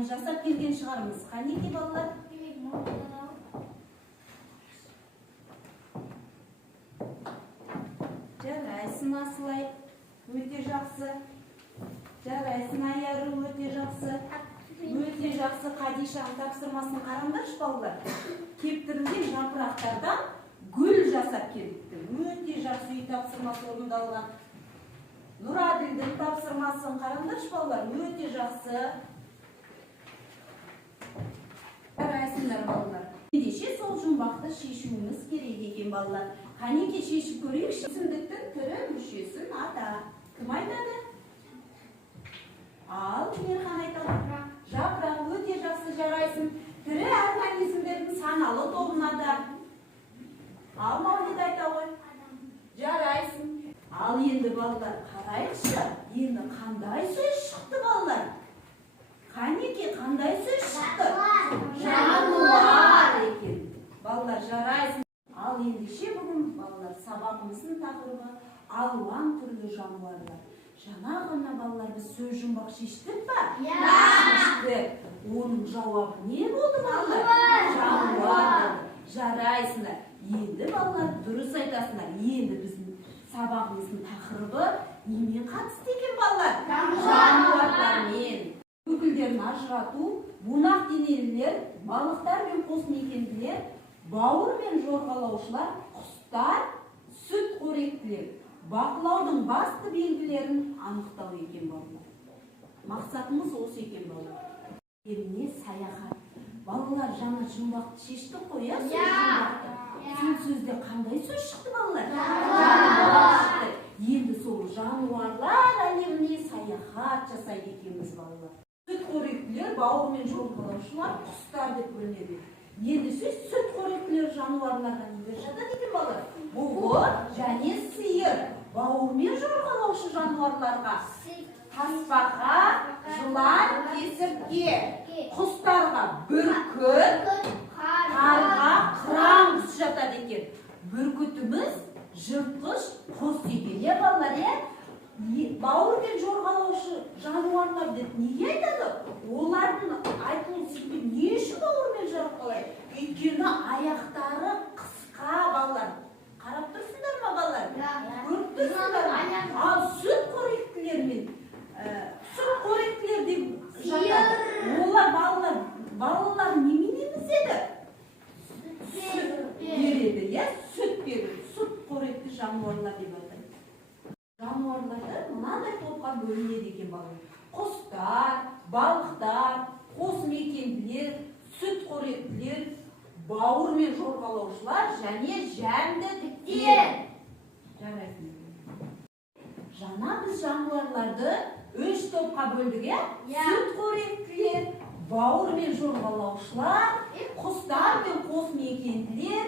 сайын жасап келген шығармыз. Қанеке балалар? Жарайсың Асылай, өте жақсы. Жарайсың Айару, өте жақсы. Өте жақсы. Қадишаның тапсырмасын қараңдаршы балалар. Кептірілген жапырақтардан гүл жасап келіпті. Өте жақсы үй тапсырмасы орындалған. Нұраділдің тапсырмасын қараңдаршы балалар. Өте жақсы. Жарайсыңдар балалар. Ендеше сол жұмбақты шешуіміз керек екен балалар. Қанеке шешіп көрейікші. Өсімдіктің түрі мүшесін ата. Кім айтады? Ал, Мерхан айтады. Жапырақ, өте жақсы. Жарайсың. Түрі организмдердің саналы тобына. Ал, Маулид айта ғой. Жарайсың. Ал енді балалар қарайықшы. Енді қандай сөз шықты балалар? Қанеке қандай сөз шықты? Жануар екен. Балалар жарайсың. Ал ендеше бүгін балалар сабағымыздың тақырыбы алуан түрлі жануарлар. Жаңа ғана балалар біз сөз жұмбақ шештік па? Шештік. Оның жауабы не болды балалар? Жануар. Жарайсыңдар. Енді балалар дұрыс айтасыңдар. Енді біздің сабағымыздың тақырыбы немен қатысты екен балалар? Жануарлармен. Өкілдерін ажырату, бунақ денелілер, балықтар мен қосмекенділер, бауыр мен жорғалаушылар, құстар, сүт қоректілер. Бақылаудың басты белгілерін анықтау екен балалар. Мақсатымыз осы екен балалар. Еліне саяхат. Балалар жаңа жұмбақты шешті қоя сөз жұмбақты. Сол сөзде қандай сөз шықты балалар? Жануар. Енді сол жануарлар әлеміне саяхат жасайды екенбіз балалар. Сүт қоректілер, бауыр мен жорғалаушылар, құстар деп бөлінеді. Енді сөз сүт қоректілер жануарларға не жатады екен балалар? Бұғы және сиыр. Бауыр мен жорғалаушы жануарларға тасбақа, жылан, кесіртке. Құстарға бүркіт, қарға, қыран құс жатады екен. Бүркітіміз жыртқыш құс екен. Балалар, бауыр мен жорғалаушы жануарлар деп неге айтады? Олардың айтылу себебі не үшін бауыр мен жорғалайды? Өйткені аяқтары қысқа балалар. Қарап тұрсыңдар ма балалар? Көріп тұрсыңдар ма? Ал сүт қоректілер деп жатады. Олар балалар немене өседі? Сүт береді, сүт береді. Сүт қоректі жануарлар деп атайды. Жануарлар мынадай топқа бөлінеді екен балалар. Құстар, балықтар, қосмекенділер, сүт қоректілер, бауыр мен жорғалаушылар және жәндіктер. Жарайсың. Жаңа біз жануарларды 3 топқа бөлдік, сүт қоректілер, бауыр мен жорғалаушылар, құстар мен қосмекенділер,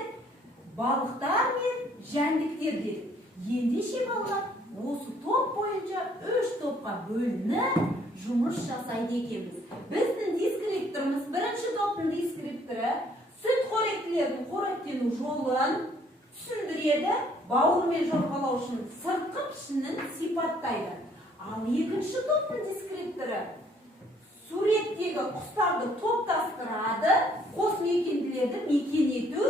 балықтар мен жәндіктер дедік. Ендеше балалар осы топ бойынша 3 топқа бөлініп жұмыс жасайды екенбіз. Біздің дескрипторымыз, бірінші топтың дескрипторы сүт қоректілердің қоректену жолын түсіндіреді, бауыр мен жорғалаушының сыртқы пішінін сипаттайды. Ал екінші топтың дескрипторы суреттегі құстарды топтастырады, қосмекенділерді мекен ету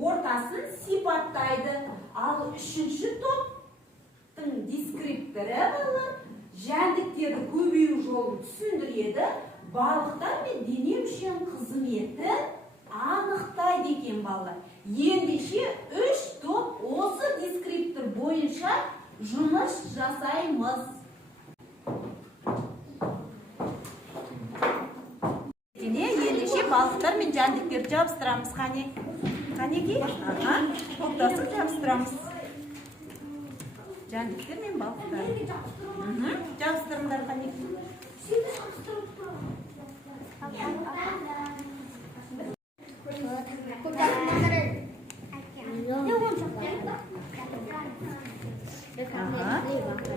ортасын сипаттайды. Ал үшінші топтың дескрипторы балалар жәндіктерді көбею жолын түсіндіреді, балықтар мен дене мүшенің қызметін анықтайды екен балалар. Ендеше 3 топ осы дескриптор бойынша жұмыс жасаймыз. Ендеше балықтар мен жәндіктерді жабыстырамыз. Қанеке? Топтасып жабыстырамыз. Жәндіктер мен балықтар. Жабыстырыңдар Қанеке.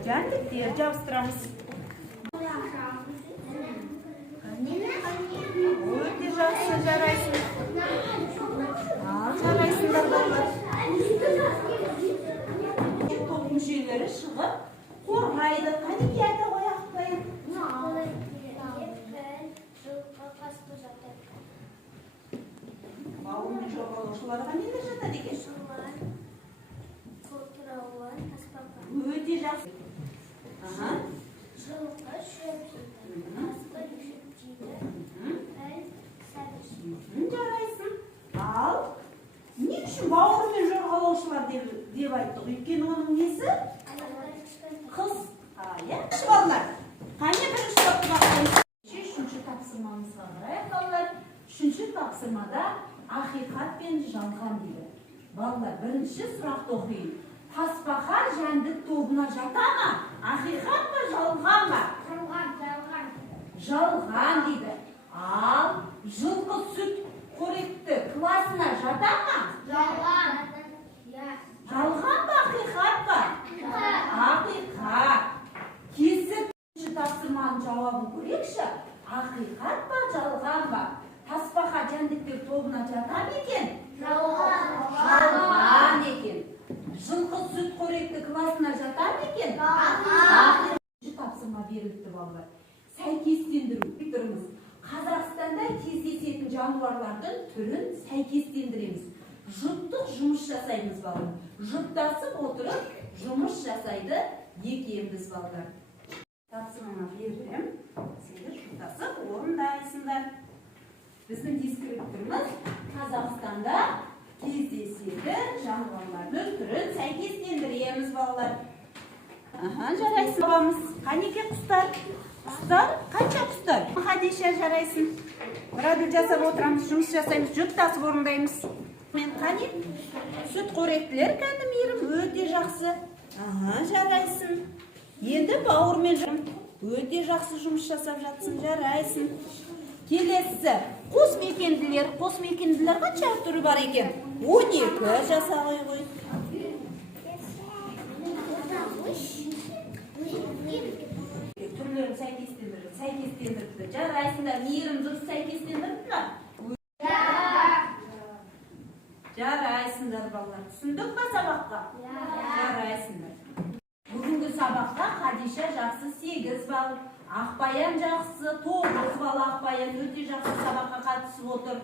Жәндіктер жабыстырамыз. Өте жақсы, жарайсың. Ал жарайсыңдар балалар. Топ мүшелері шығып қорғайды. Қанеке айта қояқпайын. жорғалаушыларға нелер жатады екен? Өте жақсы. Жылқы шөп жейді, қасқыр шөп жейді, сәбіз жейді. Жарайсың. Ал не үшін бауырымен жорғалаушылар деп айттық? Өйткені оның несі? Қыз. Иә. Балалар, қане бірінші тапсырма қараймыз. Үшінші тапсырмамызға қарайық, балалар. Үшінші тапсырмада ақиқат пен жалған дейді. Балалар, бірінші сұрақты оқиын. Тасбақа жәндік тобына жата ма? Ақиқат па, жалған ба? Жалған дейді. Ал жылқы сүт қоректі класына жата ма? Жалған ба, ақиқат па? Ақиқат. Кесіп тапсырманың жауабын көрейікші. Ақиқат па, жалған ба? Тасбақа жәндіктер тобына жата ма екен? Жалған екен. Жылқы сүт қоректі класына жата ма екен? Тапсырма берілді балалар. Сәйкестендіру. Тұрмыз. Қазақстанда кездесетін жануарлардың түрін сәйкестендіреміз. Жұптық жұмыс жасаймыз балалар. Жұптасып отырып жұмыс жасайды екенбіз балалар. Тапсырма берем. Сендер жұптасып орындайсыңдар. Біздің дискрипторымыз Қазақстанда кездесетін жануарлардың түрін сәйкестендіреміз балалар. Жарайсың бабамыз. Қанеке құстар? Құстар? Қанша құстар? Хадиша, жарайсың. Радио жасап отырамыз, жұмыс жасаймыз, жұптасып орындаймыз. Мен қане? Сүт қоректілер кәні мейірім, өте жақсы. Жарайсың. Енді бауырмен өте жақсы жұмыс жасап жатсың, жарайсың. Келесі, қосмекенділер қанша түрі бар екен? 12 жасағай ғой. Түрлерін сәйкестендірді. Жарайсыңдар, мейірім дұрыс сәйкестендірді ме? Жарайсыңдар балалар. Түсіндік па сабаққа? Жарайсыңдар. Бүгінгі сабаққа Хадиша жақсы 8 балл, Ақбаян жақсы 9 балл. Ақбаян өте жақсы сабаққа қатысып отыр.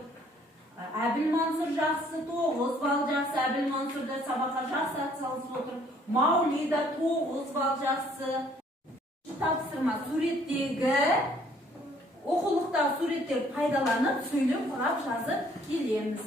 Әбілмансұр жақсы 9 балл жақсы. Әбілмансұр да сабаққа жақсы атсалысып отыр. Маулида 9 балл жақсы. Тапсырма суреттегі оқулықтағы суреттер пайдаланып сөйлем құрап жазып келеміз.